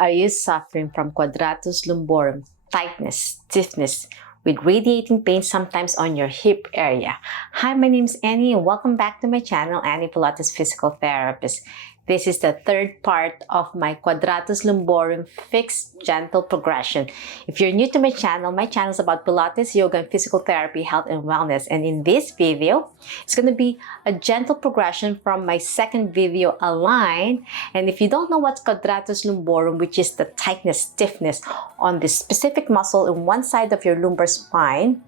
Are you suffering from quadratus lumborum, tightness, stiffness, with radiating pain sometimes on your hip area? Hi, my name is Annie and welcome back to my channel, Annie Pilates Physical Therapist. This is the third part of my Quadratus Lumborum fixed gentle progression. If you're new to my channel is about Pilates, yoga, and physical therapy, health, and wellness. And in this video, it's going to be a gentle progression from my second video, Align. And if you don't know what's Quadratus Lumborum, which is the tightness, stiffness on this specific muscle in one side of your lumbar spine,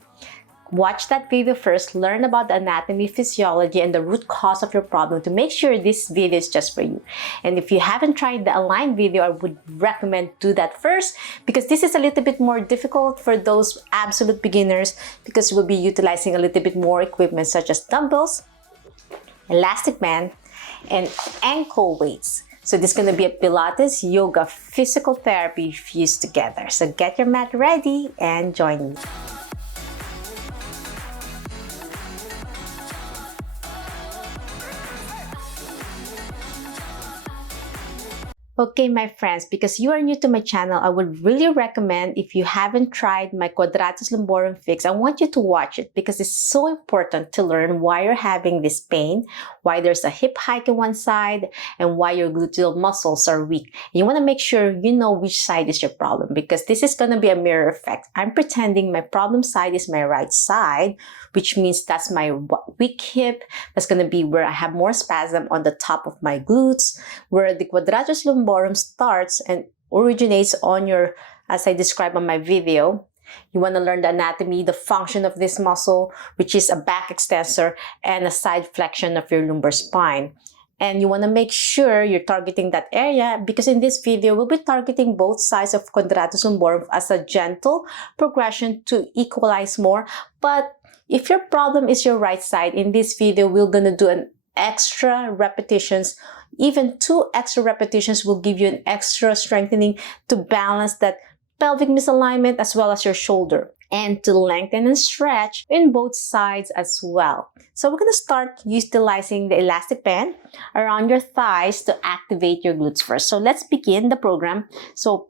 watch that video first, learn about the anatomy, physiology, and the root cause of your problem to make sure this video is just for you. And if you haven't tried the Align video, I would recommend do that first because this is a little bit more difficult for those absolute beginners because we'll be utilizing a little bit more equipment such as dumbbells, elastic band, and ankle weights. So this is going to be a Pilates, yoga, physical therapy fused together. So get your mat ready and join me. Okay, my friends, because you are new to my channel, I would really recommend, if you haven't tried my Quadratus Lumborum fix, I want you to watch it because it's so important to learn why you're having this pain, why there's a hip hike on one side, and why your gluteal muscles are weak. You want to make sure you know which side is your problem because this is going to be a mirror effect. I'm pretending my problem side is my right side, which means that's my weak hip. That's going to be where I have more spasm on the top of my glutes, where the Quadratus Lumborum starts and originates on your, as I described on my video. You want to learn the anatomy, the function of this muscle, which is a back extensor and a side flexion of your lumbar spine. And you want to make sure you're targeting that area because in this video, we'll be targeting both sides of Quadratus Lumborum as a gentle progression to equalize more. But if your problem is your right side, in this video, we're going to do an extra repetitions. Even 2 extra repetitions will give you an extra strengthening to balance that pelvic misalignment as well as your shoulder and to lengthen and stretch in both sides as well. So we're going to start utilizing the elastic band around your thighs to activate your glutes first. So let's begin the program. So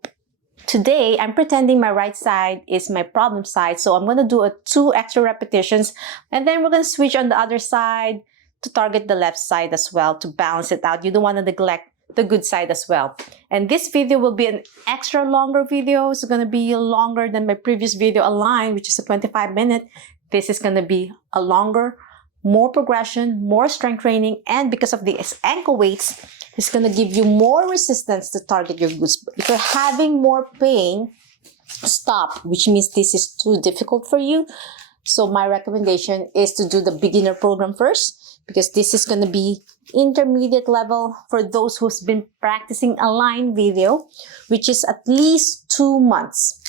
today, I'm pretending my right side is my problem side. So I'm going to do 2 extra repetitions and then we're going to switch on the other side to target the left side as well to balance it out. You don't want to neglect the good side as well. And this video will be an extra longer video. It's going to be longer than my previous video, Align, which is a 25-minute. This is going to be a longer, more progression, more strength training, and because of the ankle weights, it's going to give you more resistance to target your glutes. If you're having more pain, stop, which means this is too difficult for you. So my recommendation is to do the beginner program first, because this is going to be intermediate level for those who's been practicing Align video, which is at least 2 months.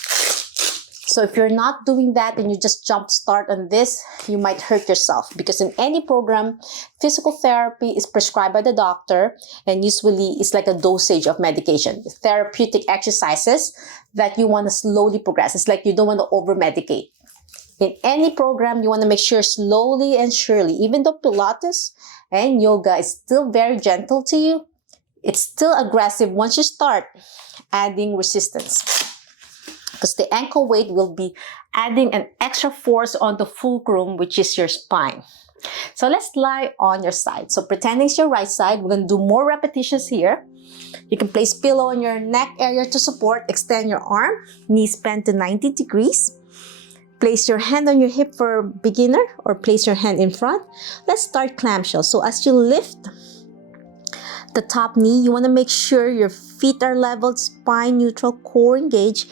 So if you're not doing that and you just jump start on this, you might hurt yourself because in any program, physical therapy is prescribed by the doctor and usually it's like a dosage of medication, therapeutic exercises that you want to slowly progress. It's like you don't want to over-medicate. In any program, you want to make sure slowly and surely, even though Pilates and yoga is still very gentle to you, it's still aggressive once you start adding resistance. Because the ankle weight will be adding an extra force on the fulcrum, which is your spine. So let's lie on your side. So pretending it's your right side, we're going to do more repetitions here. You can place pillow on your neck area to support, extend your arm, knees bent to 90 degrees. Place your hand on your hip for beginner or place your hand in front. Let's start clamshell. So as you lift the top knee, you want to make sure your feet are leveled, spine neutral, core engaged,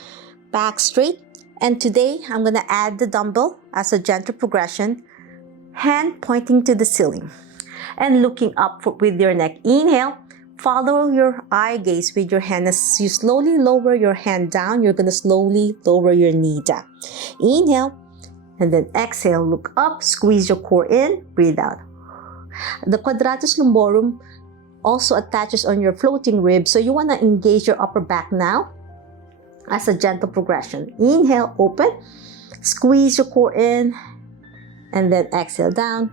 back straight. And today I'm going to add the dumbbell as a gentle progression, hand pointing to the ceiling and looking up with your neck. Inhale. Follow your eye gaze with your hand. As you slowly lower your hand down, you're going to slowly lower your knee down. Inhale, and then exhale, look up, squeeze your core in, breathe out. The Quadratus Lumborum also attaches on your floating rib, so you want to engage your upper back now as a gentle progression. Inhale, open, squeeze your core in, and then exhale down.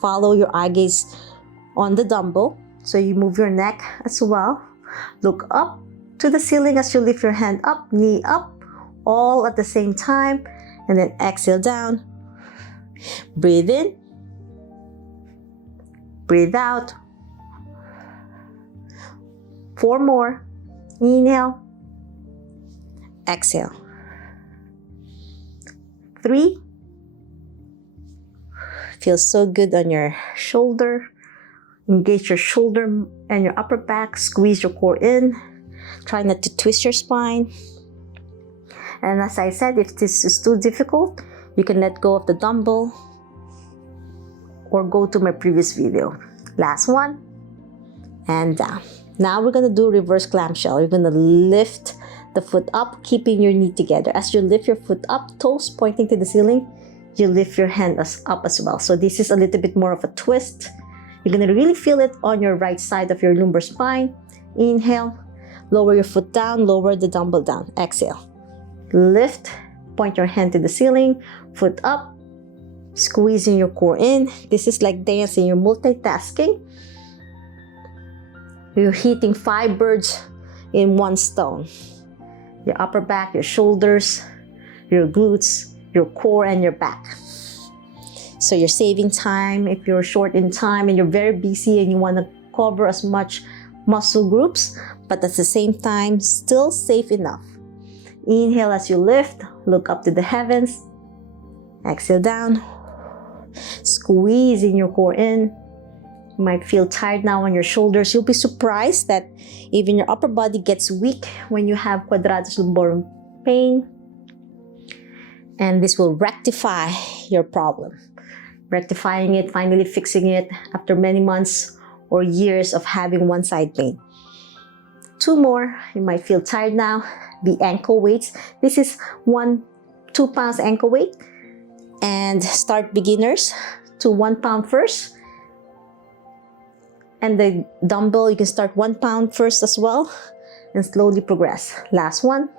Follow your eye gaze on the dumbbell. So you move your neck as well. Look up, to the ceiling as you lift your hand up, knee up, all at the same time. And then exhale down. Breathe in. Breathe out. 4 more. Inhale. Exhale. 3. Feels so good on your shoulder. Engage your shoulder and your upper back. Squeeze your core in. Try not to twist your spine. And as I said, if this is too difficult, you can let go of the dumbbell or go to my previous video. Last one. And down. Now we're going to do reverse clamshell. You're going to lift the foot up, keeping your knee together. As you lift your foot up, toes pointing to the ceiling, you lift your hand up as well. So this is a little bit more of a twist. You're going to really feel it on your right side of your lumbar spine. Inhale, lower your foot down, lower the dumbbell down. Exhale. Lift, point your hand to the ceiling, foot up, squeezing your core in. This is like dancing, you're multitasking. You're hitting 5 birds in 1 stone. Your upper back, your shoulders, your glutes, your core, and your back. So you're saving time if you're short in time and you're very busy and you want to cover as much muscle groups, but at the same time, still safe enough. Inhale as you lift, look up to the heavens. Exhale down. Squeezing your core in. You might feel tired now on your shoulders. You'll be surprised that even your upper body gets weak when you have Quadratus Lumborum pain. And this will rectify your problem. Rectifying it, finally fixing it after many months or years of having one side pain. 2 more. You might feel tired now. The ankle weights. This is 2 pounds ankle weight. And start beginners to 1 pound first. And the dumbbell, you can start 1 pound first as well and slowly progress. Last one.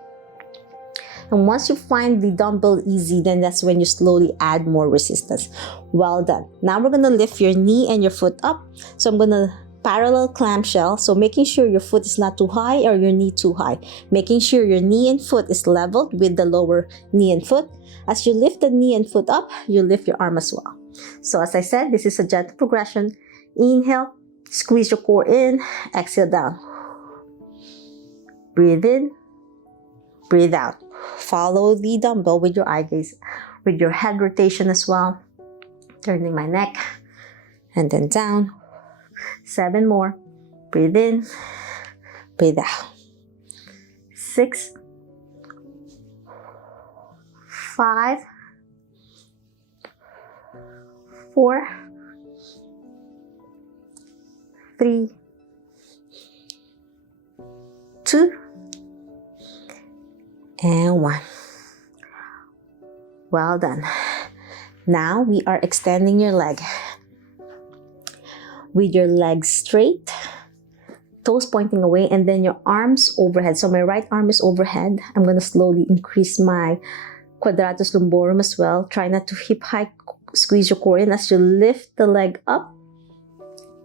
And once you find the dumbbell easy, then that's when you slowly add more resistance. Well done. Now we're going to lift your knee and your foot up. So I'm going to parallel clamshell. So making sure your foot is not too high or your knee too high. Making sure your knee and foot is leveled with the lower knee and foot. As you lift the knee and foot up, you lift your arm as well. So as I said, this is a gentle progression. Inhale, squeeze your core in, exhale down. Breathe in, breathe out. Follow the dumbbell with your eye gaze, with your head rotation as well. Turning my neck and then down. 7 more. Breathe in, breathe out. 6, 5, 4, 3, 2, and 1. Well done. Now we are extending your leg. With your legs straight, toes pointing away, and then your arms overhead. So my right arm is overhead. I'm going to slowly increase my Quadratus Lumborum as well. Try not to hip high, squeeze your core in. As you lift the leg up,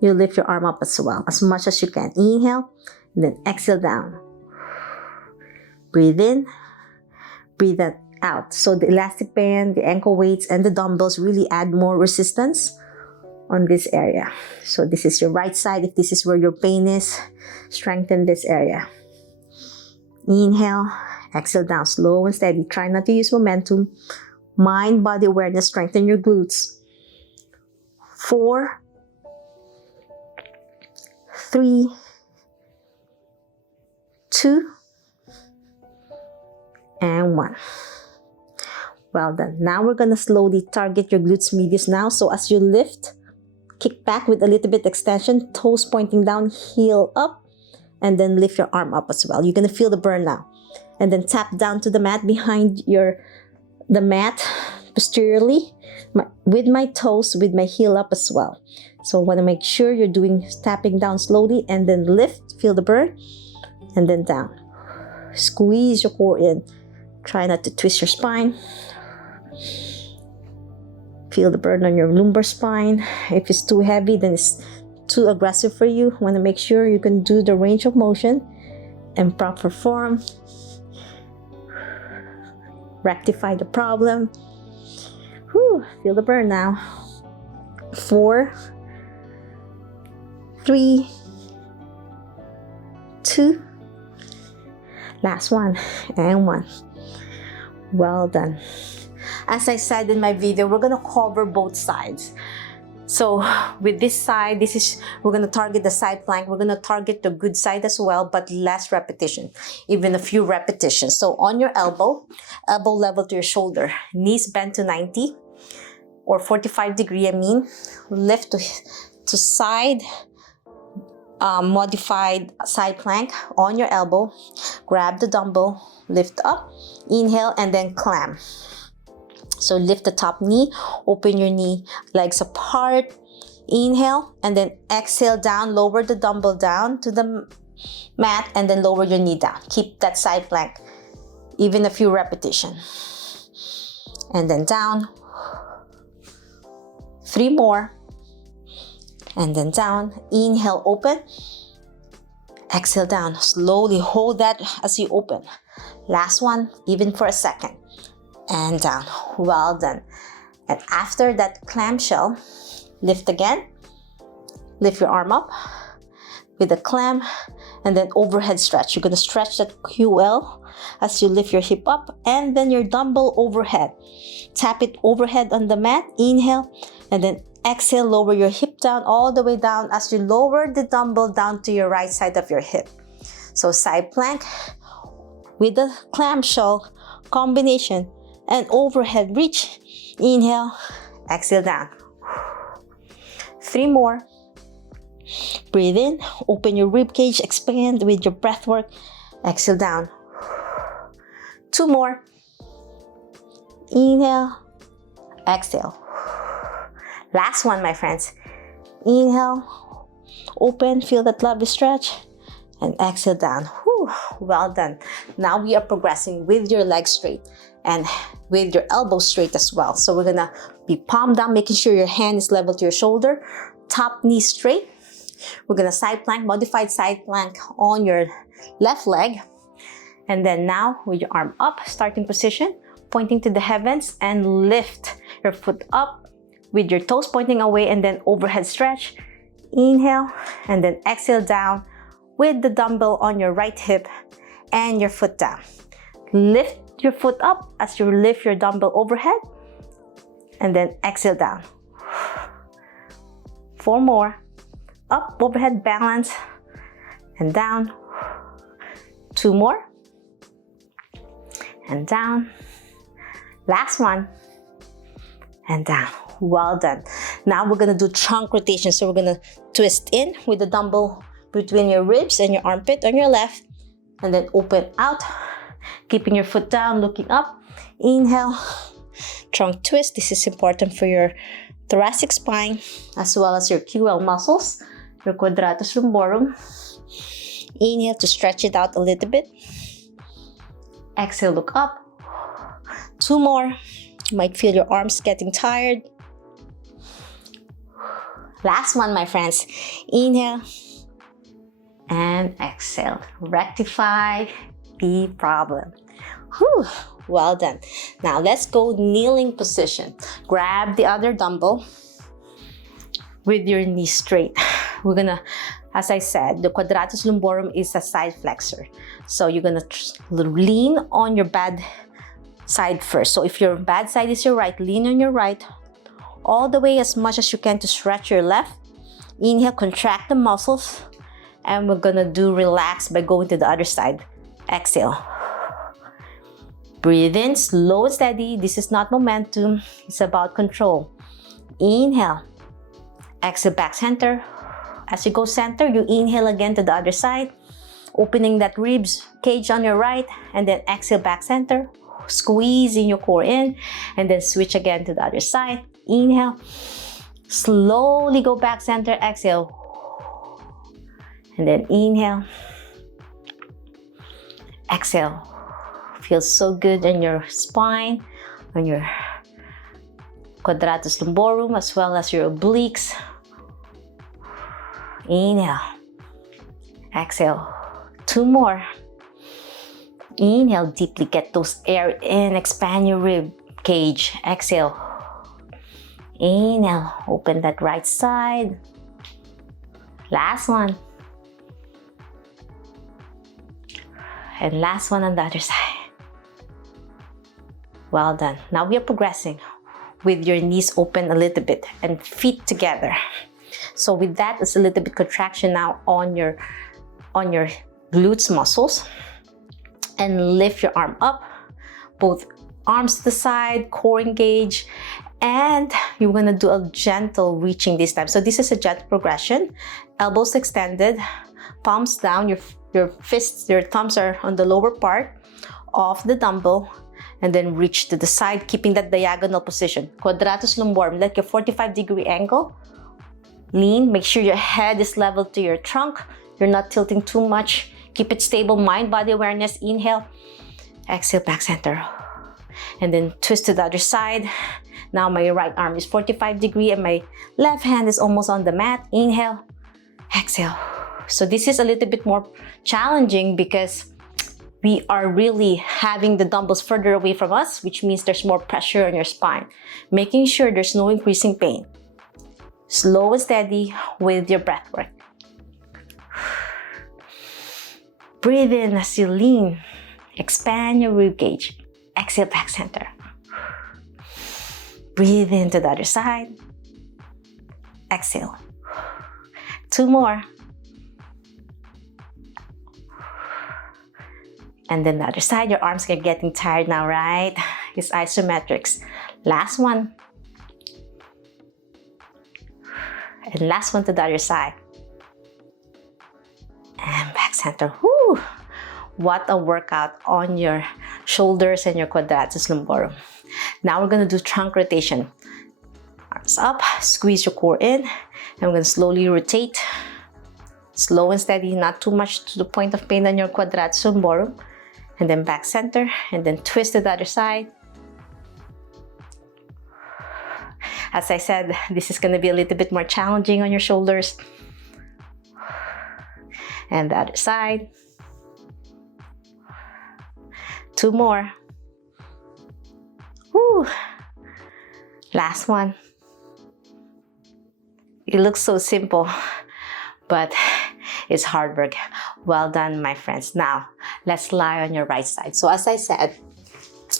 you lift your arm up as well, as much as you can. Inhale, and then exhale down. Breathe in, breathe out. So the elastic band, the ankle weights, and the dumbbells really add more resistance on this area. So this is your right side. If this is where your pain is, strengthen this area. Inhale, exhale down, slow and steady. Try not to use momentum. Mind, body awareness, strengthen your glutes. 4, 3, 2, and 1. Well done. Now we're gonna slowly target your glutes medius now. So as you lift, kick back with a little bit extension, toes pointing down, heel up, and then lift your arm up as well. You're gonna feel the burn now. And then tap down to the mat behind the mat posteriorly with my toes, with my heel up as well. So I wanna make sure you're tapping down slowly and then lift, feel the burn, and then down. Squeeze your core in. Try not to twist your spine. Feel the burn on your lumbar spine. If it's too heavy, then it's too aggressive for you. Want to make sure you can do the range of motion. in proper form. Rectify the problem. Whew, feel the burn now. 4, 3, 2, last one, and 1. Well done. As I said in my video, we're gonna cover both sides. So with this side, we're gonna target the side plank. We're gonna target the good side as well, but less repetition, even a few repetitions. So on your elbow level to your shoulder, knees bent to 90 or 45 degree, lift to side, modified side plank on your elbow. Grab the dumbbell, lift up, inhale, and then clamp. So lift the top knee, open your knee, legs apart, inhale, and then exhale down, lower the dumbbell down to the mat, and then lower your knee down. Keep that side plank, even a few repetitions. And then down, 3 more, and then down, inhale, open, exhale down, slowly hold that as you open. Last one, even for a second. And down. Well done. And after that clamshell, lift again. Lift your arm up with a clamp and then overhead stretch. You're going to stretch that QL as you lift your hip up and then your dumbbell overhead. Tap it overhead on the mat. Inhale and then exhale. Lower your hip down all the way down as you lower the dumbbell down to your right side of your hip. So side plank with the clamshell combination and overhead reach. Inhale, exhale down. 3 more. Breathe in, open your rib cage, expand with your breath work. Exhale down. 2 more. Inhale, exhale. Last one, my friends. Inhale, open, feel that lovely stretch, and exhale down. Whew, well done. Now we are progressing with your legs straight and with your elbows straight as well. So we're gonna be palm down, making sure your hand is level to your shoulder, top knee straight. We're gonna side plank, modified side plank on your left leg. And then now with your arm up, starting position, pointing to the heavens, and lift your foot up with your toes pointing away, and then overhead stretch. Inhale, and then exhale down with the dumbbell on your right hip and your foot down. Lift your foot up as you lift your dumbbell overhead, and then exhale down. 4 more. Up, overhead, balance, and down. 2 more. And down. Last one. And down. Well done. Now we're gonna do trunk rotation. So we're gonna twist in with the dumbbell between your ribs and your armpit on your left, and then open out, keeping your foot down, looking up. Inhale, trunk twist. This is important for your thoracic spine as well as your QL muscles, your Quadratus Lumborum. Inhale to stretch it out a little bit. Exhale, look up. 2 more. You might feel your arms getting tired. Last one, my friends. Inhale and exhale. Rectify the problem. Whew, well done. Now let's go kneeling position. Grab the other dumbbell with your knees straight. We're gonna, as I said, the Quadratus Lumborum is a side flexor. So you're gonna lean on your bad side first. So if your bad side is your right, lean on your right all the way as much as you can to stretch your left. Inhale, contract the muscles, and we're gonna do relax by going to the other side. Exhale. Breathe in, slow and steady. This is not momentum, it's about control. Inhale. Exhale, back center. As you go center, you inhale again to the other side, opening that ribs cage on your right, and then exhale, back center. Squeezing your core in, and then switch again to the other side. Inhale. Slowly go back center, exhale. And then inhale. Exhale. Feels so good in your spine, on your Quadratus Lumborum, as well as your obliques. Inhale. Exhale. 2 more. Inhale deeply, get those air in, expand your rib cage. Exhale. Inhale, open that right side. Last one. And last one on the other side. Well done. Now we are progressing with your knees open a little bit and feet together. So with that, it's a little bit contraction now on your glutes muscles. And lift your arm up, both arms to the side, core engage, and you're gonna do a gentle reaching this time. So this is a gentle progression. Elbows extended, palms down, your fists, your thumbs are on the lower part of the dumbbell, and then reach to the side, keeping that diagonal position. Quadratus Lumborum, like a 45-degree angle. Lean, make sure your head is level to your trunk. You're not tilting too much. Keep it stable, mind, body awareness. Inhale, exhale, back center. And then twist to the other side. Now my right arm is 45-degree and my left hand is almost on the mat. Inhale, exhale. So this is a little bit more challenging because we are really having the dumbbells further away from us, which means there's more pressure on your spine. Making sure there's no increasing pain. Slow and steady with your breath work. Breathe in as you lean. Expand your rib cage. Exhale, back center. Breathe into the other side. Exhale. 2 more. And then the other side, your arms are getting tired now, right? It's isometrics. Last one. And last one to the other side. And back center. Woo! What a workout on your shoulders and your quadratus lumborum. Now we're going to do trunk rotation. Arms up, squeeze your core in, and we're going to slowly rotate. Slow and steady, not too much to the point of pain on your quadratus lumborum. And then back center, and then twist to the other side. As I said, this is going to be a little bit more challenging on your shoulders. And the other side. 2 more. Woo. Last one. It looks so simple, but it's hard work. Well done, my friends. Now, let's lie on your right side. So as I said,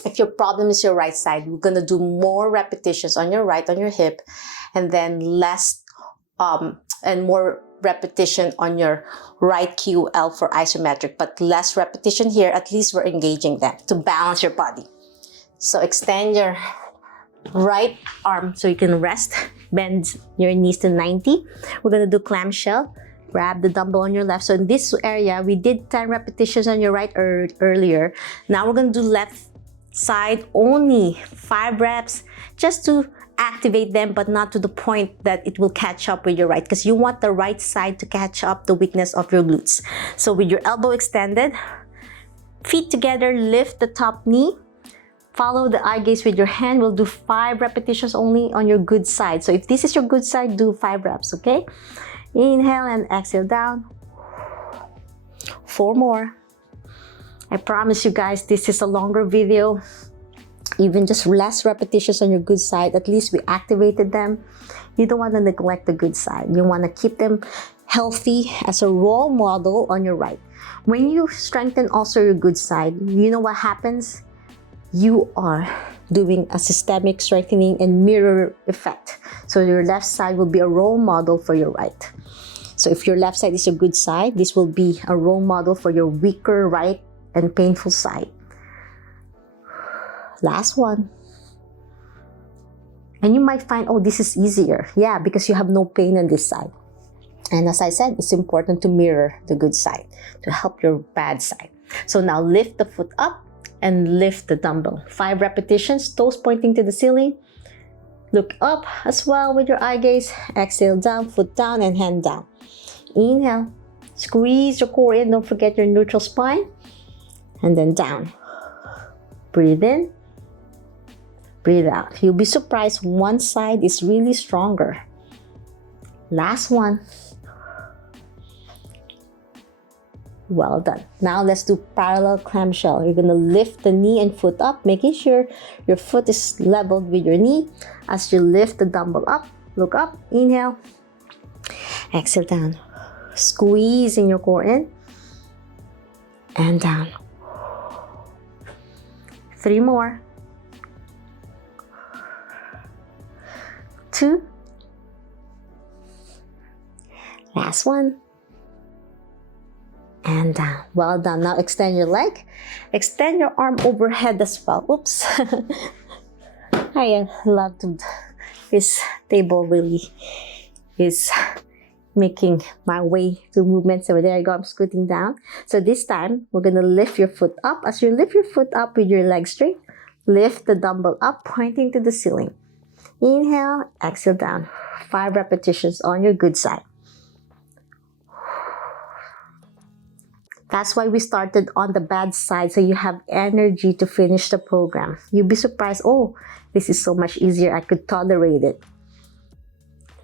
if your problem is your right side, we're gonna do more repetitions on your right, on your hip, and then less and more repetition on your right QL for isometric, but less repetition here. At least we're engaging them to balance your body. So extend your right arm so you can rest. Bend your knees to 90. We're gonna do clamshell. Grab the dumbbell on your left. So in this area, we did 10 repetitions on your right earlier. Now we're gonna do left side only 5 reps just to activate them, but not to the point that it will catch up with your right, because you want the right side to catch up the weakness of your glutes. So with your elbow extended, feet together, lift the top knee, follow the eye gaze with your hand. We'll do 5 repetitions only on your good side. So if this is your good side, do 5 reps, okay? Inhale and exhale down. 4 more. I promise you guys, this is a longer video. Even just less repetitions on your good side, at least we activated them. You don't want to neglect the good side. You want to keep them healthy as a role model on your right. When you strengthen also your good side, you know what happens? You are doing a systemic strengthening and mirror effect. So your left side will be a role model for your right. So if your left side is a good side, this will be a role model for your weaker right and painful side. Last one. And you might find, oh, this is easier. Yeah, because you have no pain on this side. And as I said, it's important to mirror the good side to help your bad side. So now lift the foot up and lift the dumbbell. 5 repetitions, toes pointing to the ceiling. Look up as well with your eye gaze. Exhale down, foot down, and hand down. Inhale. Squeeze your core in. Don't forget your neutral spine. And then down. Breathe in. Breathe out. You'll be surprised, one side is really stronger. Last one. Well done. Now let's do parallel clamshell. You're gonna lift the knee and foot up, making sure your foot is leveled with your knee. As you lift the dumbbell up, look up, inhale, exhale down. Squeezing your core in and down. 3 more. 2. Last one. And down. Well done. Now extend your leg. Extend your arm overhead as well. Oops. I love to. This table really is making my way to movement. So there you go. I'm scooting down. So this time, we're going to lift your foot up. As you lift your foot up with your leg straight, lift the dumbbell up, pointing to the ceiling. Inhale, exhale down. 5 repetitions on your good side. That's why we started on the bad side, so you have energy to finish the program. You'll be surprised, oh, this is so much easier. I could tolerate it.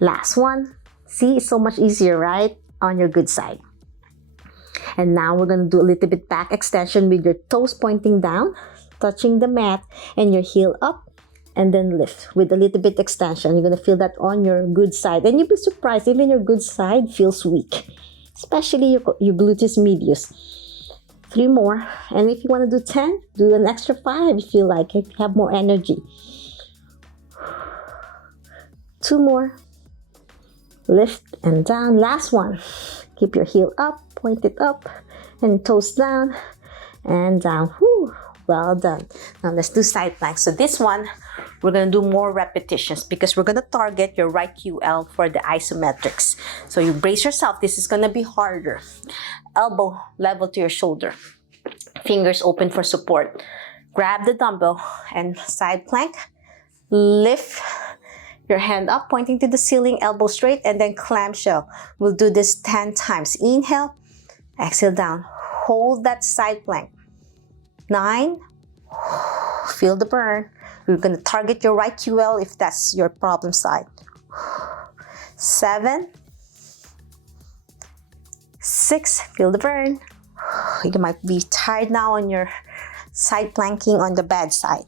Last one. See, it's so much easier, right? On your good side. And now we're going to do a little bit back extension with your toes pointing down, touching the mat, and your heel up, and then lift with a little bit extension. You're going to feel that on your good side. And you'll be surprised, even your good side feels weak, especially your gluteus medius. 3 more. And if you want to do 10, do an extra 5 if you like, if you have more energy. 2 more. Lift and down. Last one. Keep your heel up, point it up, and toes down and down. Whew. Well done. Now let's do side planks. So this one, we're going to do more repetitions because we're going to target your right QL for the isometrics. So you brace yourself. This is going to be harder. Elbow level to your shoulder. Fingers open for support. Grab the dumbbell and side plank. Lift your hand up, pointing to the ceiling, elbow straight, and then clamshell. We'll do this 10 times. Inhale, exhale down. Hold that side plank. 9. Feel the burn. We're going to target your right QL if that's your problem side. 7. 6. Feel the burn. You might be tired now on your side planking on the bad side.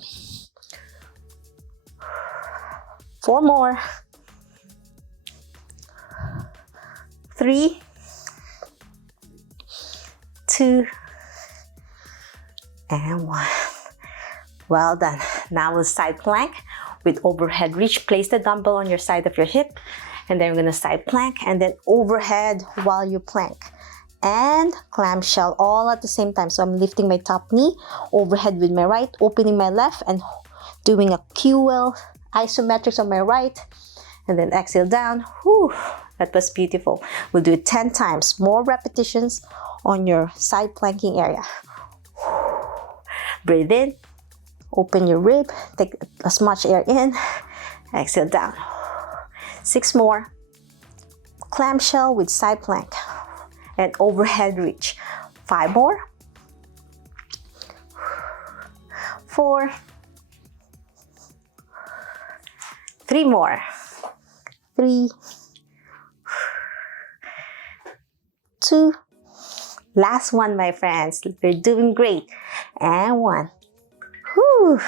4 more. 3. 2. And 1. Well done. Now we'll side plank with overhead reach. Place the dumbbell on your side of your hip. And then we're going to side plank and then overhead while you plank. And clamshell all at the same time. So I'm lifting my top knee, overhead with my right, opening my left, and doing a QL isometrics on my right. And then exhale down. Whew, that was beautiful. We'll do it 10 times. More repetitions on your side planking area. Breathe in. Open your rib. Take as much air in. Exhale down. 6 more. Clamshell with side plank and overhead reach. 5 more. 4. 3 more. 3. 2. Last one, my friends. You're doing great. And 1. Whew.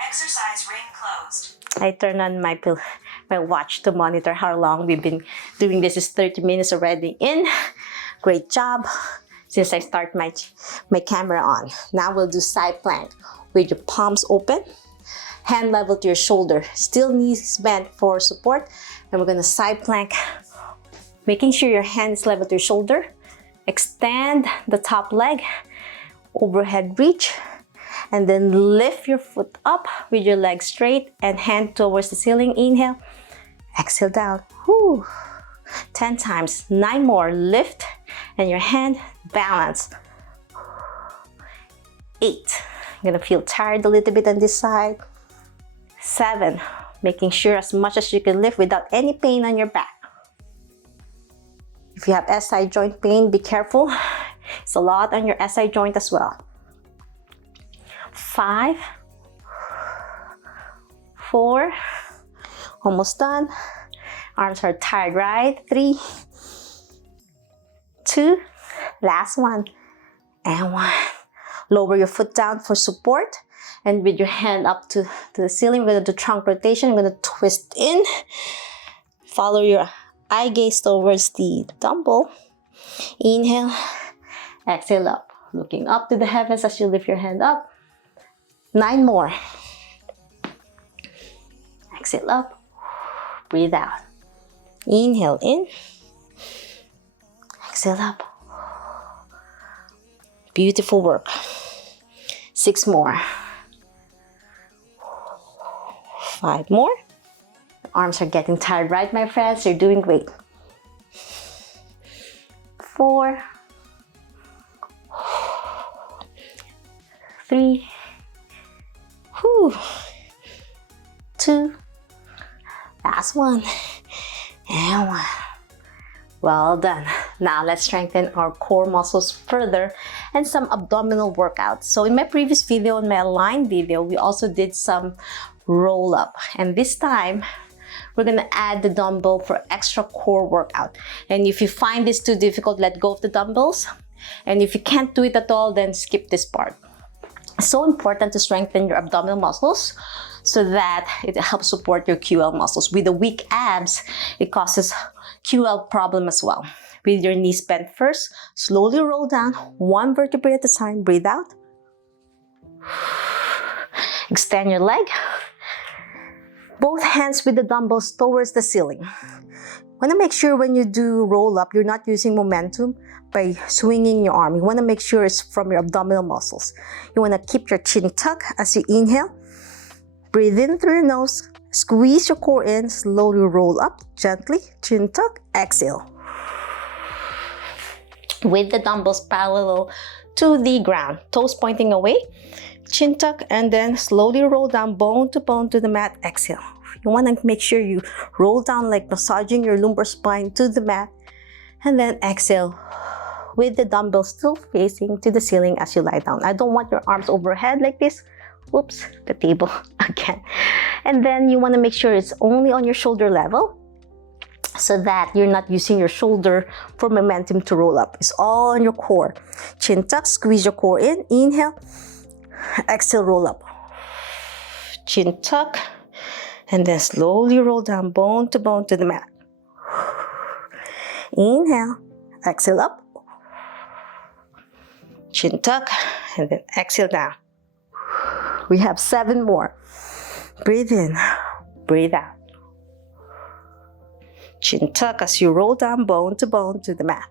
Exercise ring closed. I turn on my watch to monitor how long we've been doing this. Is 30 minutes already in. Great job. Since I start my camera on. Now we'll do side plank with your palms open. Hand level to your shoulder. Still knees bent for support. And we're going to side plank. Making sure your hand is level to your shoulder. Extend the top leg. Overhead reach. And then lift your foot up with your leg straight and hand towards the ceiling. Inhale. Exhale down. Whew. 10 times. 9 more. Lift. And your hand balance. 8. You're going to feel tired a little bit on this side. 7. Making sure as much as you can lift without any pain on your back. If you have SI joint pain, be careful. It's a lot on your SI joint as well. 5. 4. Almost done. Arms are tired, right? 3. 2. Last one. And one. Lower your foot down for support. And with your hand up to the ceiling, we're going to do trunk rotation. We're going to twist in. Follow your eye gaze towards the dumbbell. Inhale. Exhale up. Looking up to the heavens as you lift your hand up. 9 more. Exhale up. Breathe out. Inhale in. Exhale up. Beautiful work. 6 more. 5 more. The arms are getting tired, right, my friends? You're doing great. 4. 3. 2. Last one. And 1. Well done. Now let's strengthen our core muscles further and some abdominal workouts. So in my previous video, in my aligned video, we also did some roll up. And this time, we're gonna add the dumbbell for extra core workout. And if you find this too difficult, let go of the dumbbells. And if you can't do it at all, then skip this part. It's so important to strengthen your abdominal muscles so that it helps support your QL muscles. With the weak abs, it causes QL problem as well. With your knees bent first, slowly roll down, 1 vertebrae at a time. Breathe out. Extend your leg. Both hands with the dumbbells towards the ceiling. Want to make sure when you do roll up, you're not using momentum by swinging your arm. You want to make sure it's from your abdominal muscles. You want to keep your chin tucked as you inhale. Breathe in through your nose. Squeeze your core in. Slowly roll up gently. Chin tuck. Exhale. With the dumbbells parallel to the ground. Toes pointing away. Chin tuck, and then slowly roll down bone to the mat. Exhale. You want to make sure you roll down like massaging your lumbar spine to the mat, and then exhale with the dumbbell still facing to the ceiling as you lie down. I don't want your arms overhead like this. Oops, the table again. And then you want to make sure it's only on your shoulder level so that you're not using your shoulder for momentum to roll up. It's all on your core. Chin tuck, squeeze your core in. Inhale. Exhale, roll up. Chin tuck, and then slowly roll down bone to the mat. Inhale, exhale up. Chin tuck, and then exhale down. We have 7 more. Breathe in, breathe out. Chin tuck as you roll down bone to the mat.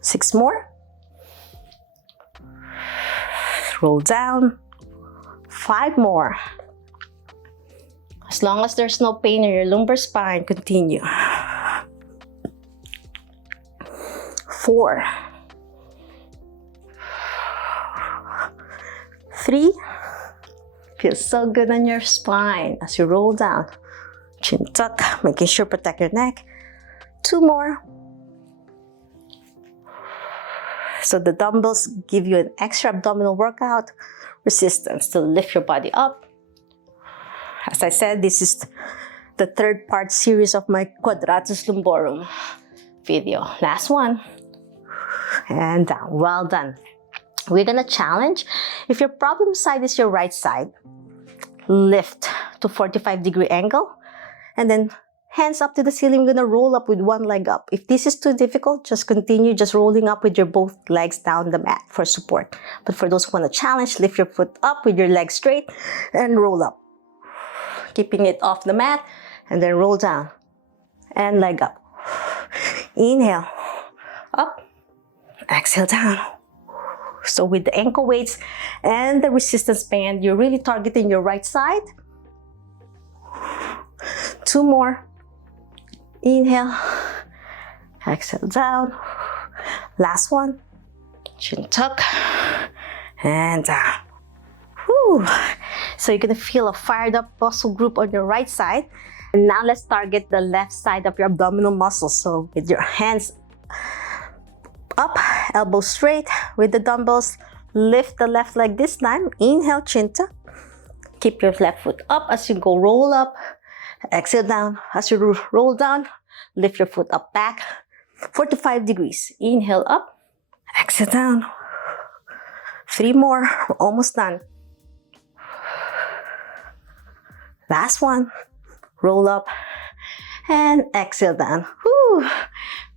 6 more. Roll down. 5 more. As long as there's no pain in your lumbar spine, continue. 4. 3. Feels so good on your spine as you roll down. Chin tuck, making sure protect your neck. 2 more. So the dumbbells give you an extra abdominal workout, resistance to lift your body up. As I said, this is the 3rd part series of my Quadratus Lumborum video. Last one. And down. Well done. We're gonna challenge. If your problem side is your right side, lift to 45-degree angle, and then hands up to the ceiling. We're gonna roll up with 1 leg up. If this is too difficult, just continue just rolling up with your both legs down the mat for support. But for those who want to challenge, lift your foot up with your legs straight and roll up. Keeping it off the mat, and then roll down and leg up. Inhale, up, exhale down. So with the ankle weights and the resistance band, you're really targeting your right side. 2 more. Inhale, exhale down. Last one. Chin tuck and down. Whew. So you're gonna feel a fired up muscle group on your right side. And now let's target the left side of your abdominal muscles. So with your hands up, elbows straight, with the dumbbells, lift the left leg this time. Inhale, chin tuck. Keep your left foot up as you go roll up. Exhale down. As you roll down, lift your foot up back. 45 degrees. Inhale up, exhale down. 3 more, we're almost done. Last one, roll up and exhale down. Whew.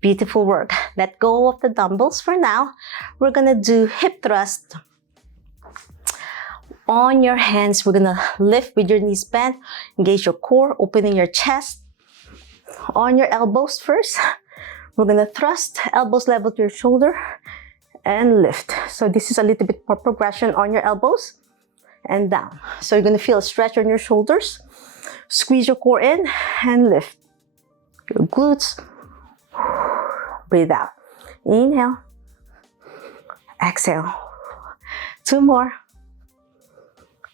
Beautiful work. Let go of the dumbbells for now. We're gonna do hip thrust. On your hands, we're gonna lift with your knees bent, engage your core, opening your chest. On your elbows first, we're gonna thrust, elbows level to your shoulder, and lift. So this is a little bit more progression on your elbows and down. So you're gonna feel a stretch on your shoulders. Squeeze your core in and lift. Your glutes. Breathe out. Inhale. Exhale. 2 more.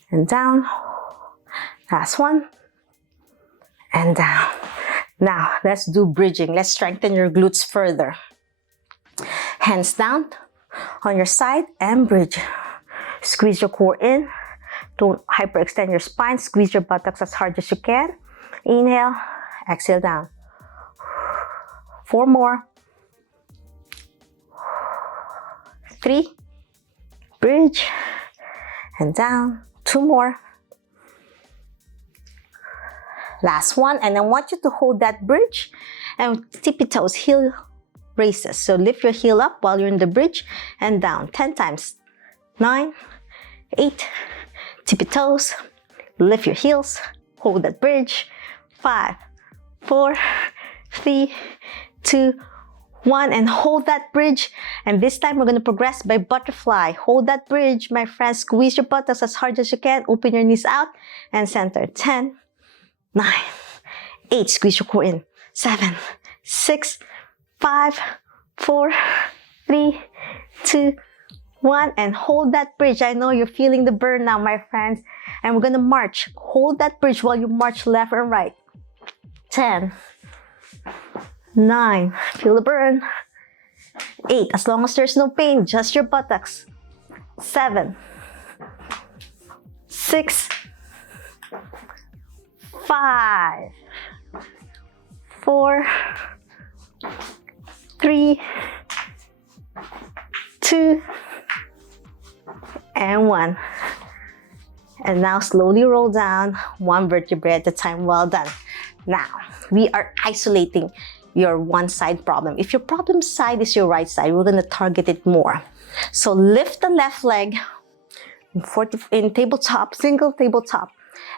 And down. Last one. And down. Now, let's do bridging. Let's strengthen your glutes further. Hands down on your side and bridge. Squeeze your core in. Don't hyperextend your spine. Squeeze your buttocks as hard as you can. Inhale. Exhale down. 4 more. 3. Bridge. And down. 2 more. Last one. And I want you to hold that bridge and tippy toes, heel raises. So lift your heel up while you're in the bridge and down 10 times. 9, 8, tippy toes, lift your heels, hold that bridge. 5, 4, 3, 2, 1, and hold that bridge. And this time we're going to progress by butterfly. Hold that bridge, my friends. Squeeze your buttocks as hard as you can. Open your knees out and center. 10, 9, 8, squeeze your core in. 7, 6, 5, 4, 3, 2, 1, and hold that bridge. I know you're feeling the burn now, my friends. And we're gonna march. Hold that bridge while you march left and right. 10, 9, feel the burn. 8, as long as there's no pain, just your buttocks. 7, 6, 5, 4, 3, 2, and 1. And now slowly roll down 1 vertebrae at a time. Well done. Now, we are isolating your one side problem. If your problem side is your right side, we're gonna target it more. So lift the left leg in tabletop, single tabletop.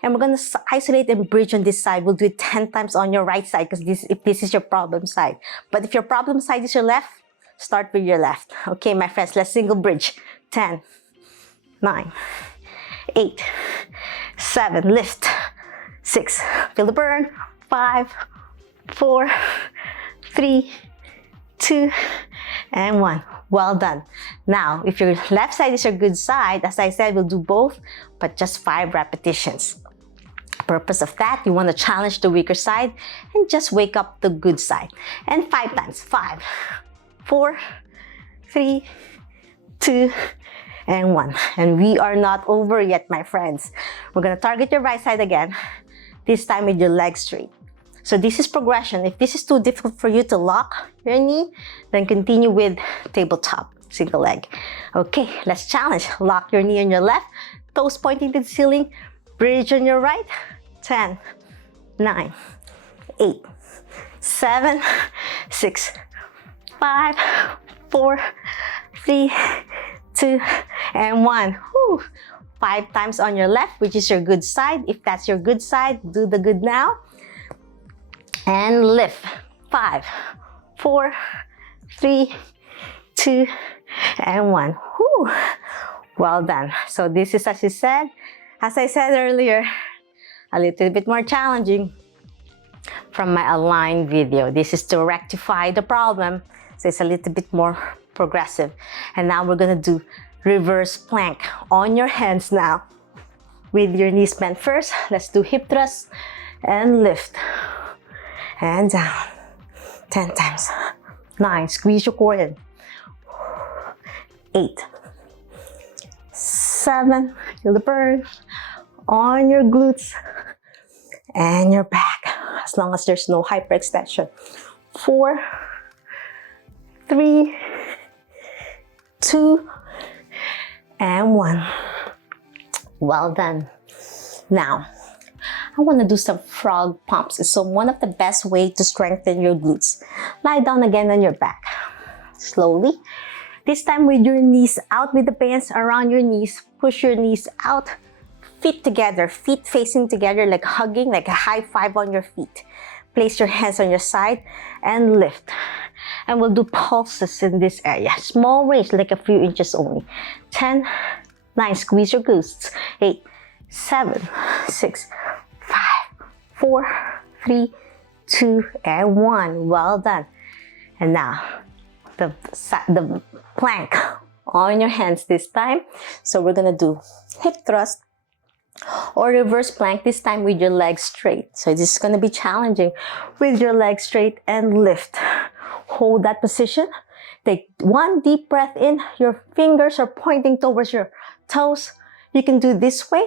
And we're gonna isolate and bridge on this side. We'll do it 10 times on your right side because if this is your problem side. But if your problem side is your left, start with your left. Okay, my friends, let's single bridge. 10, 9, 8, 7, lift. 6, feel the burn. 5, 4, 3, 2, and 1. Well done. Now, if your left side is your good side, as I said, we'll do both, but just 5 repetitions. Purpose of that, you want to challenge the weaker side and just wake up the good side. And 5 times. 5, 4, 3, 2, and 1. And we are not over yet, my friends. We're going to target your right side again, this time with your legs straight. So this is progression. If this is too difficult for you to lock your knee, then continue with tabletop, single leg. Okay, let's challenge. Lock your knee on your left, toes pointing to the ceiling, bridge on your right. 10, 9, 8, 7, 6, 5, 4, 3, 2, and 1. Whew. 5 times on your left, which is your good side. If that's your good side, do the good now. And lift. 5, 4, 3, 2, and 1. Whew. Well done. So this is, as I said earlier, a little bit more challenging from my aligned video. This is to rectify the problem. So it's a little bit more progressive. And now we're gonna do reverse plank on your hands now. With your knees bent first, let's do hip thrust and lift. And down. 10 times. 9, squeeze your core in. 8, 7, feel the burn on your glutes and your back, as long as there's no hyperextension. 4, 3, 2, and 1. Well done. Now, I want to do some frog pumps. So one of the best ways to strengthen your glutes. Lie down again on your back. Slowly. This time with your knees out with the pants around your knees. Push your knees out. Feet together. Feet facing together like hugging, like a high five on your feet. Place your hands on your side and lift. And we'll do pulses in this area. Small range, like a few inches only. 10, 9, squeeze your glutes. 8, 7, 6, 5, 4, 3, 2, and 1. Well done. And now, the plank on your hands this time. So we're gonna do hip thrust or reverse plank, this time with your legs straight. So this is gonna be challenging with your legs straight and lift. Hold that position. Take one deep breath in. Your fingers are pointing towards your toes. You can do it this way,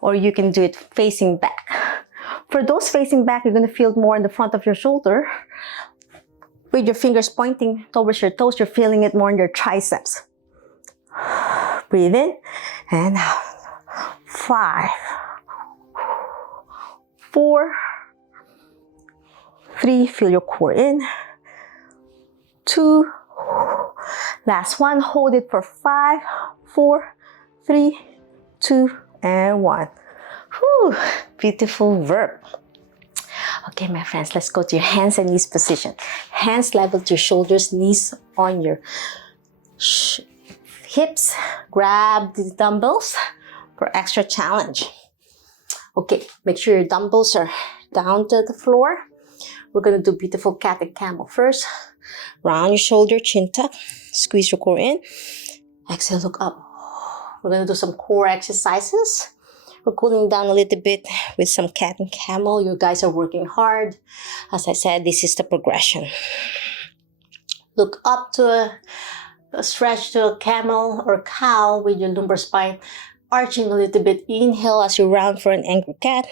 or you can do it facing back. For those facing back, you're going to feel more in the front of your shoulder. With your fingers pointing towards your toes, you're feeling it more in your triceps. Breathe in and out. 5, 4, 3, feel your core in. 2, last one, hold it for 5, 4, 3, 2, and 1. Whew, beautiful work. Okay, my friends, let's go to your hands and knees position. Hands level to your shoulders, knees on your hips. Grab the dumbbells for extra challenge. Okay, make sure your dumbbells are down to the floor. We're gonna do beautiful cat and camel first. Round your shoulder, chin tuck. Squeeze your core in. Exhale, look up. We're gonna do some core exercises. We're cooling down a little bit with some cat and camel. You guys are working hard. As I said, this is the progression. Look up to a stretch to a camel or cow with your lumbar spine arching a little bit. Inhale as you round for an angry cat.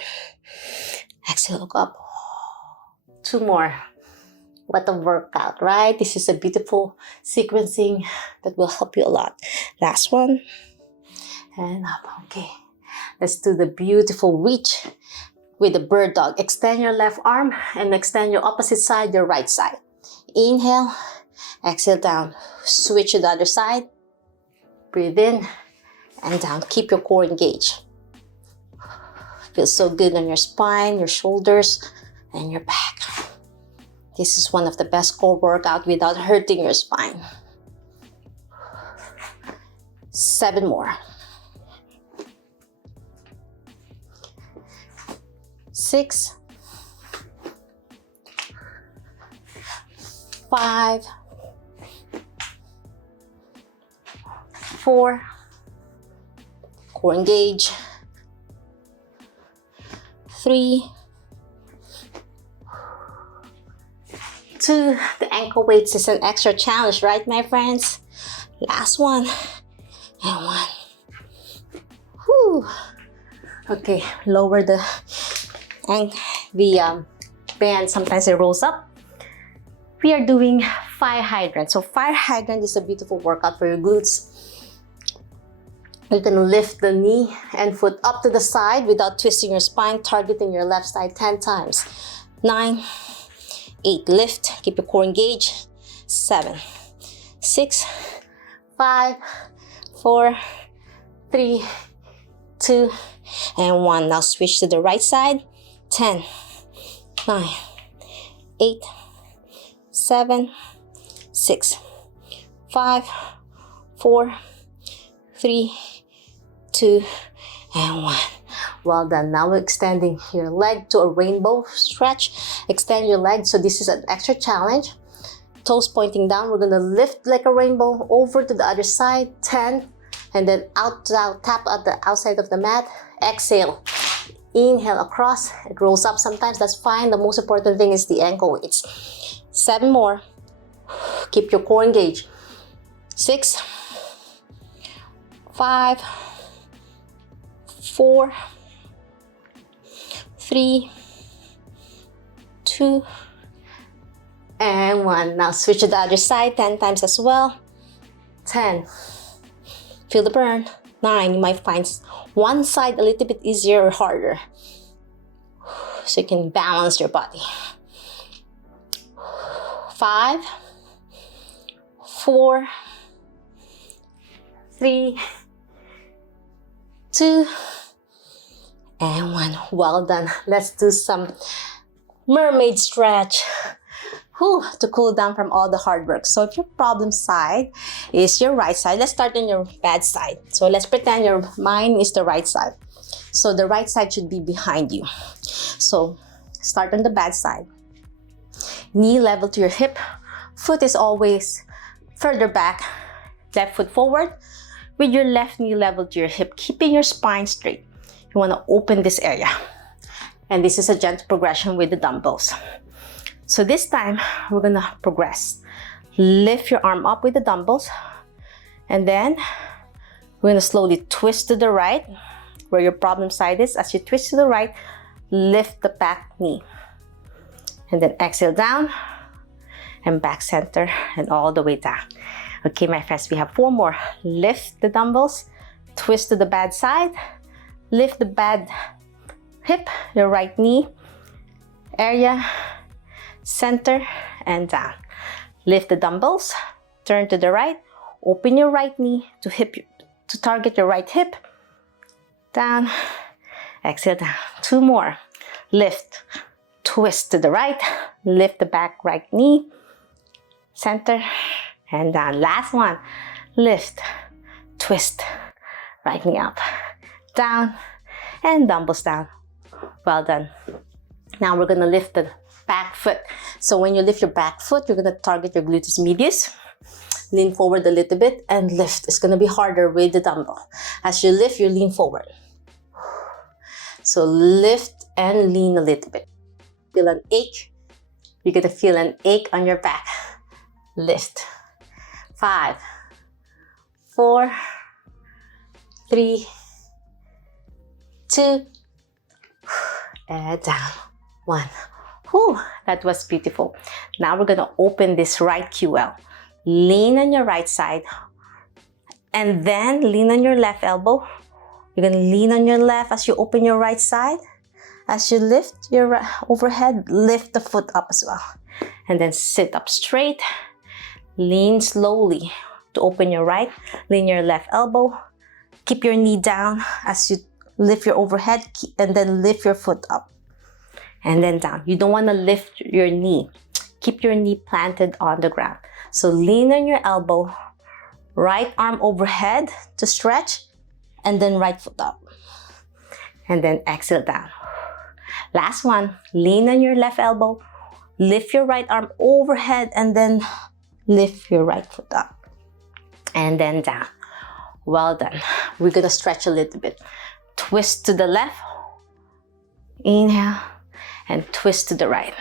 Exhale, look up. 2 more. What a workout, right? This is a beautiful sequencing that will help you a lot. Last one. And up. Okay. Let's do the beautiful reach with the bird dog. Extend your left arm and extend your opposite side, your right side. Inhale. Exhale down. Switch to the other side. Breathe in and down. Keep your core engaged. Feels so good on your spine, your shoulders, and your back. This is one of the best core workout without hurting your spine. 7 more. 6, 5, 4, core engage. 3, 2, the ankle weights is an extra challenge, right, my friends? Last one, and 1. Whew. Okay, lower the band. Sometimes it rolls up. We are doing fire hydrant. So fire hydrant is a beautiful workout for your glutes. You're gonna lift the knee and foot up to the side without twisting your spine, targeting your left side 10 times. 9, 8, lift, keep your core engaged. 7, 6, 5, 4, 3, 2, and 1. Now switch to the right side. 10, 9, 8, 7, 6, 5, 4, 3, 2, and 1. Well done. Now we're extending your leg to a rainbow stretch. Extend your leg. So this is an extra challenge. Toes pointing down. We're gonna lift like a rainbow over to the other side. 10, and then out, tap at the outside of the mat. Exhale. Inhale across. It rolls up sometimes. That's fine. The most important thing is the ankle weights. 7 more. Keep your core engaged. 6, 5, 4, 3, 2, And 1. Now switch to the other side 10 times as well. 10. Feel the burn. 9. You might find one side a little bit easier or harder, so you can balance your body. 5, 4, 3, 2, and 1. Well done. Let's do some mermaid stretch. To cool down from all the hard work. So if your problem side is your right side, let's start on your bad side. So let's pretend mine is the right side. So the right side should be behind you. So start on the bad side. Knee level to your hip. Foot is always further back. Left foot forward with your left knee level to your hip, keeping your spine straight. You want to open this area. And this is a gentle progression with the dumbbells. So this time, we're gonna progress. Lift your arm up with the dumbbells, and then we're gonna slowly twist to the right, where your problem side is. As you twist to the right, lift the back knee. And then exhale down, and back center, and all the way down. Okay, my friends, we have 4 more. Lift the dumbbells, twist to the bad side, lift the bad hip, your right knee area, center, and down. Lift the dumbbells, turn to the right, open your right knee to target your right hip, down, exhale down. 2 more. Lift, twist to the right, lift the back right knee, center, and down. Last one. Lift, twist, right knee up, down, and dumbbells down. Well done. Now we're gonna lift the back foot. So when you lift your back foot, you're gonna target your gluteus medius. Lean forward a little bit and lift. It's gonna be harder with the dumbbell. As you lift, you lean forward. So lift and lean a little bit. Feel an ache. You're gonna feel an ache on your back. Lift. 5, 4, 3, 2, and down. 1. That was beautiful. Now we're gonna open this right QL. Lean on your right side, and then lean on your left elbow. You're gonna lean on your left as you open your right side. As you lift your overhead, lift the foot up as well. And then sit up straight. Lean slowly to open your right. Lean your left elbow. Keep your knee down as you lift your overhead, and then lift your foot up. And then down. You don't want to lift your knee. Keep your knee planted on the ground. So lean on your elbow, right arm overhead to stretch, and then right foot up. And then exhale down. Last one. Lean on your left elbow, lift your right arm overhead, and then lift your right foot up. And then down. Well done. We're gonna stretch a little bit. Twist to the left. Inhale. And twist to the right.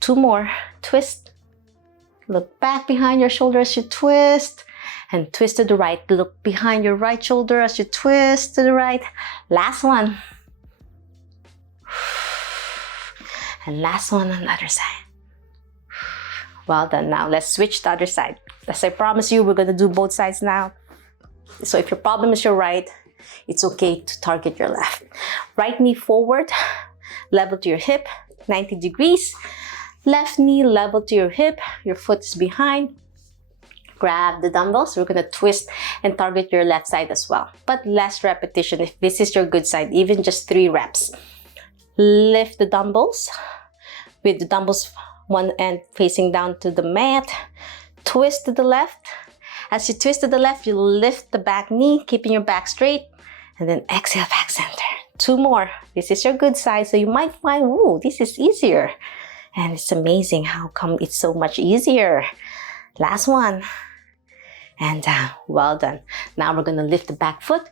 2 more. Twist. Look back behind your shoulder as you twist. And twist to the right. Look behind your right shoulder as you twist to the right. Last one. And last one on the other side. Well done. Now let's switch to the other side. As I promise you, we're going to do both sides now. So if your problem is your right, it's okay to target your left. Right knee forward, level to your hip, 90 degrees. Left knee level to your hip, your foot is behind. Grab the dumbbells. We're gonna twist and target your left side as well. But less repetition if this is your good side, even just 3 reps. Lift the dumbbells with the dumbbells one end facing down to the mat. Twist to the left. As you twist to the left, you lift the back knee, keeping your back straight, and then exhale back center. 2 more. This is your good side, so you might find, ooh, this is easier. And it's amazing how come it's so much easier. Last one. And down. Well done. Now we're gonna lift the back foot,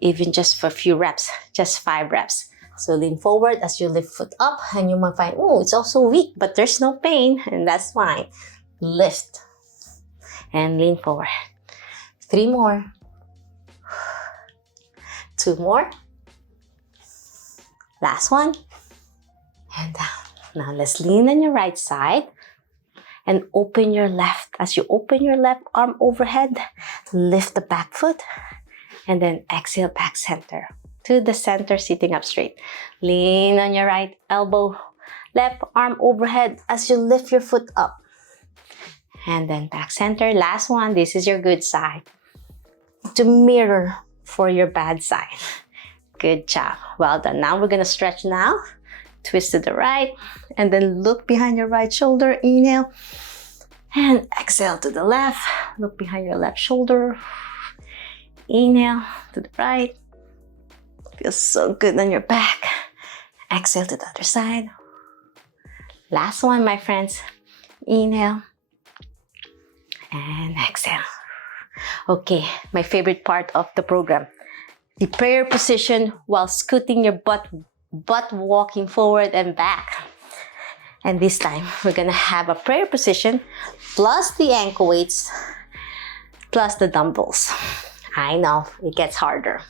even just for a few reps, just 5 reps. So lean forward as you lift foot up, and you might find, oh, it's also weak, but there's no pain, and that's fine. Lift. And lean forward. 3 more. 2 more. Last one. And down. Now let's lean on your right side and open your left. As you open your left arm overhead, lift the back foot and then exhale back center to the center, sitting up straight. Lean on your right elbow, left arm overhead as you lift your foot up. And then back center. Last one, this is your good side. To mirror for your bad side. Good job. Well done. Now we're gonna stretch now. Twist to the right and then look behind your right shoulder. Inhale and exhale to the left. Look behind your left shoulder. Inhale to the right. Feels so good on your back. Exhale to the other side. Last one, my friends. Inhale and exhale. Okay, my favorite part of the program. The prayer position while scooting your butt walking forward and back. And this time, we're gonna have a prayer position plus the ankle weights plus the dumbbells. I know, it gets harder.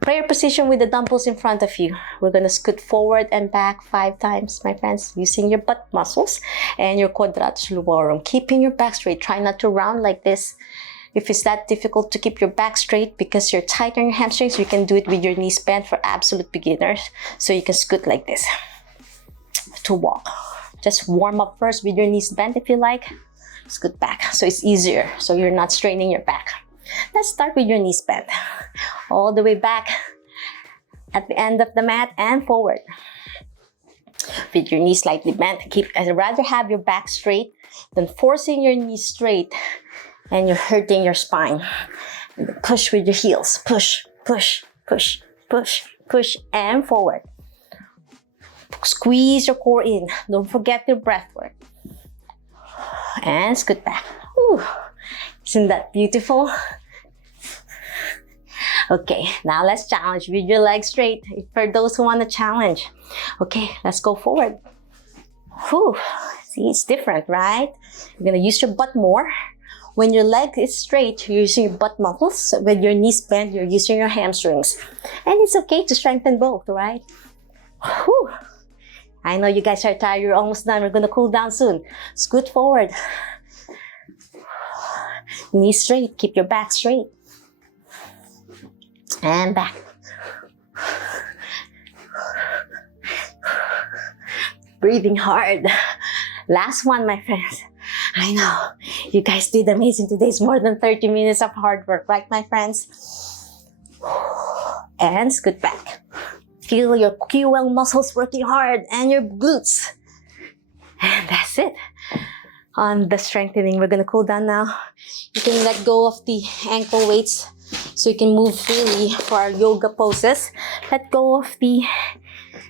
Prayer position with the dumbbells in front of you. We're gonna scoot forward and back 5 times, my friends, using your butt muscles and your Quadratus Lumborum. Keeping your back straight. Try not to round like this. If it's that difficult to keep your back straight because you're tight on your hamstrings, you can do it with your knees bent for absolute beginners. So you can scoot like this to walk. Just warm up first with your knees bent if you like. Scoot back so it's easier, so you're not straining your back. Let's start with your knees bent. All the way back at the end of the mat and forward. With your knees slightly bent. I'd rather have your back straight than forcing your knees straight and you're hurting your spine. And push with your heels. Push, push, push, push, push, and forward. Squeeze your core in. Don't forget your breath work. And scoot back. Ooh. Isn't that beautiful? Okay, now let's challenge with your legs straight for those who want to challenge. Okay, let's go forward. Whew. See, it's different, right? You're gonna use your butt more. When your leg is straight, you're using your butt muscles. When your knees bent, you're using your hamstrings. And it's okay to strengthen both, right? Whew. I know you guys are tired. You're almost done. We're gonna cool down soon. Scoot forward. Knees straight. Keep your back straight. And back. Breathing hard. Last one, my friends. I know. You guys did amazing today. It's more than 30 minutes of hard work, right, my friends? And scoot back. Feel your QL muscles working hard and your glutes. And that's it. On the strengthening, we're gonna cool down now. You can let go of the ankle weights so you can move freely for our yoga poses. Let go of the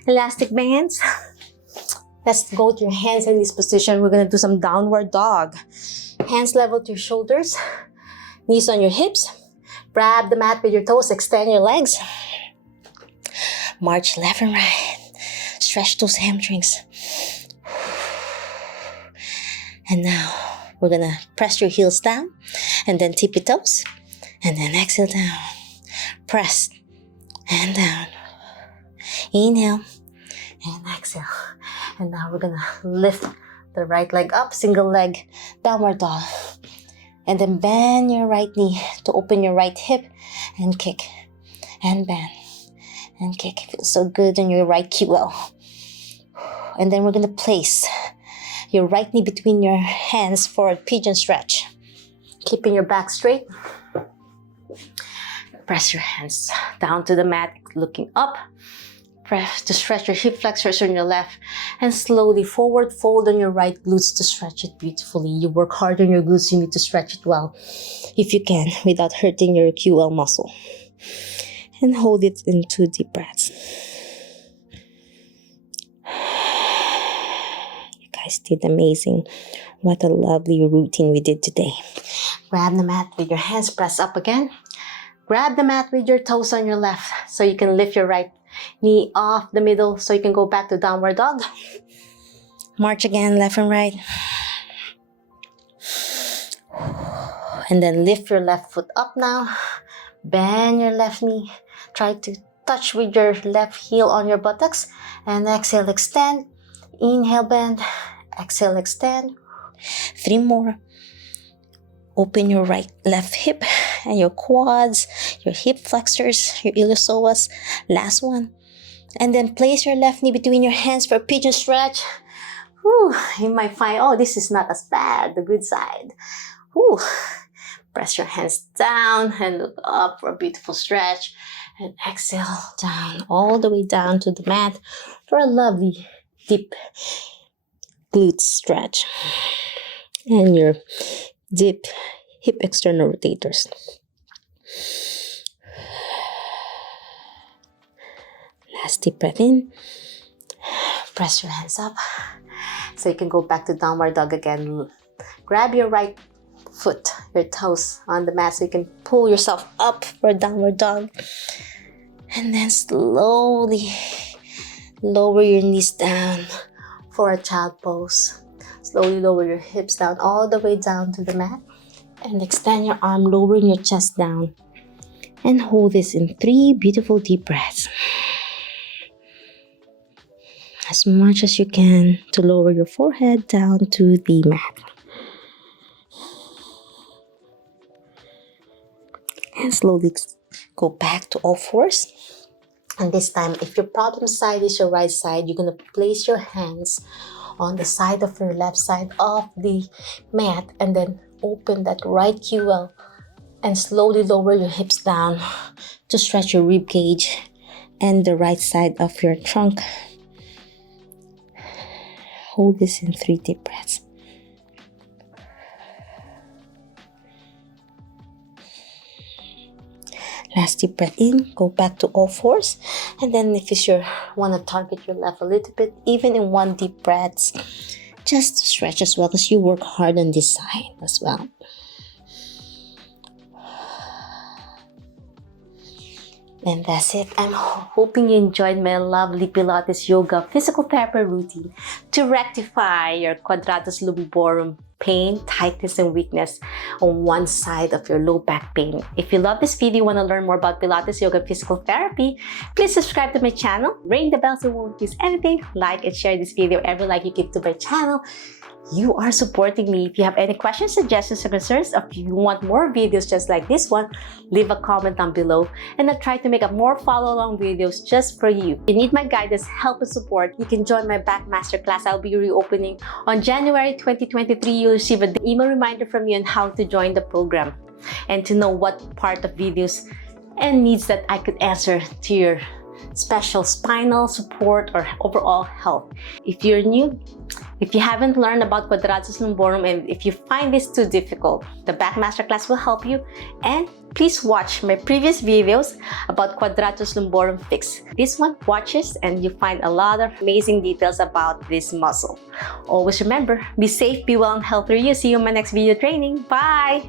elastic bands. Let's go to your hands in this position. We're gonna do some downward dog. Hands level to your shoulders. Knees on your hips. Grab the mat with your toes. Extend your legs. March left and right. Stretch those hamstrings. And now we're gonna press your heels down and then tip your toes and then exhale down. Press and down. Inhale and exhale. And now we're gonna lift the right leg up, single leg, downward dog. And then bend your right knee to open your right hip and kick and bend and kick. It feels so good on your right QL. And then we're gonna place your right knee between your hands for a pigeon stretch. Keeping your back straight. Press your hands down to the mat, looking up. Press to stretch your hip flexors on your left and slowly forward fold on your right glutes to stretch it beautifully. You work hard on your glutes, you need to stretch it well if you can without hurting your QL muscle. And hold it in 2 deep breaths. You guys did amazing. What a lovely routine we did today. Grab the mat with your hands, press up again. Grab the mat with your toes on your left so you can lift your right knee off the middle so you can go back to downward dog. March again, left and right. And then lift your left foot up now. Bend your left knee. Try to touch with your left heel on your buttocks. And exhale, extend. Inhale, bend. Exhale, extend. 3 more. Open your left hip and your quads, your hip flexors, your iliopsoas. Last one. And then place your left knee between your hands for a pigeon stretch. Whew, you might find, oh, this is not as bad, the good side. Whew. Press your hands down and look up for a beautiful stretch. And exhale down, all the way down to the mat for a lovely deep glute stretch. And your deep hip external rotators. Last deep breath in. Press your hands up. So you can go back to downward dog again. Grab your right foot, your toes on the mat so you can pull yourself up for downward dog. And then slowly lower your knees down for a child pose. Slowly lower your hips down all the way down to the mat. And extend your arm, lowering your chest down. And hold this in 3 beautiful deep breaths. As much as you can to lower your forehead down to the mat. And slowly go back to all fours. And this time, if your problem side is your right side, you're going to place your hands on the side of your left side of the mat and then open that right QL and slowly lower your hips down to stretch your rib cage and the right side of your trunk. Hold this in 3 deep breaths. Last deep breath in, go back to all fours. And then if you want to target your left a little bit, even in 1 deep breaths, just stretch as well because you work hard on this side as well. And that's it. I'm hoping you enjoyed my lovely Pilates yoga physical therapy routine to rectify your Quadratus Lumborum pain, tightness, and weakness on one side of your low back pain. If you love this video, want to learn more about Pilates yoga physical therapy, please subscribe to my channel, ring the bell so you won't miss anything, like and share this video. Every like you give to my channel, you are supporting me. If you have any questions, suggestions, or concerns, or if you want more videos just like this one, leave a comment down below and I'll try to make up more follow-along videos just for you. If you need my guidance, help, and support, you can join my back masterclass. I'll be reopening on January 2023. You'll receive an email reminder from me on how to join the program and to know what part of videos and needs that I could answer to your special spinal support or overall health. If you're new, if you haven't learned about Quadratus Lumborum and if you find this too difficult, the back masterclass will help you. And please watch my previous videos about Quadratus Lumborum fix. This one watches and you find a lot of amazing details about this muscle. Always remember, be safe, be well, and healthy. See you in my next video training. Bye!